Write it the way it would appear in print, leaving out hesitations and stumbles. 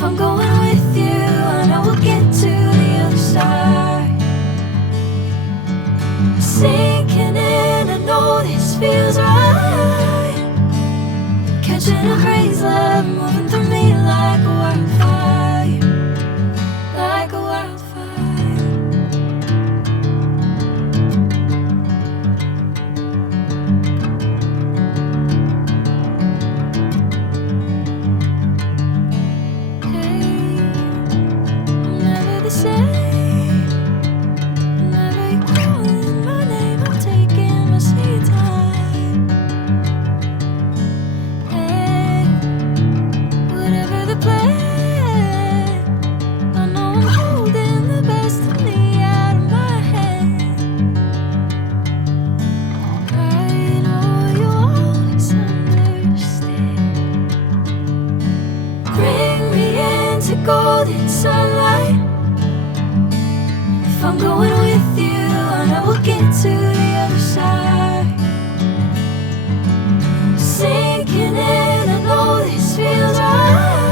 If I'm going with you, I know we'll get to the other side. Sinking in, I know this feels right. Catching a crazy love, moving through me like a wildfire, like a wildfire. Hey, I'm never the same. Whenever you're calling my name, I'm taking my sweet time. Hey, whatever the plan, I know I'm holding the best of me out of my hand. I know you'll always understand. Bring me into golden sunlight. If I'm going with you, I know we'll get to the other side. Sinking in, I know this feels right.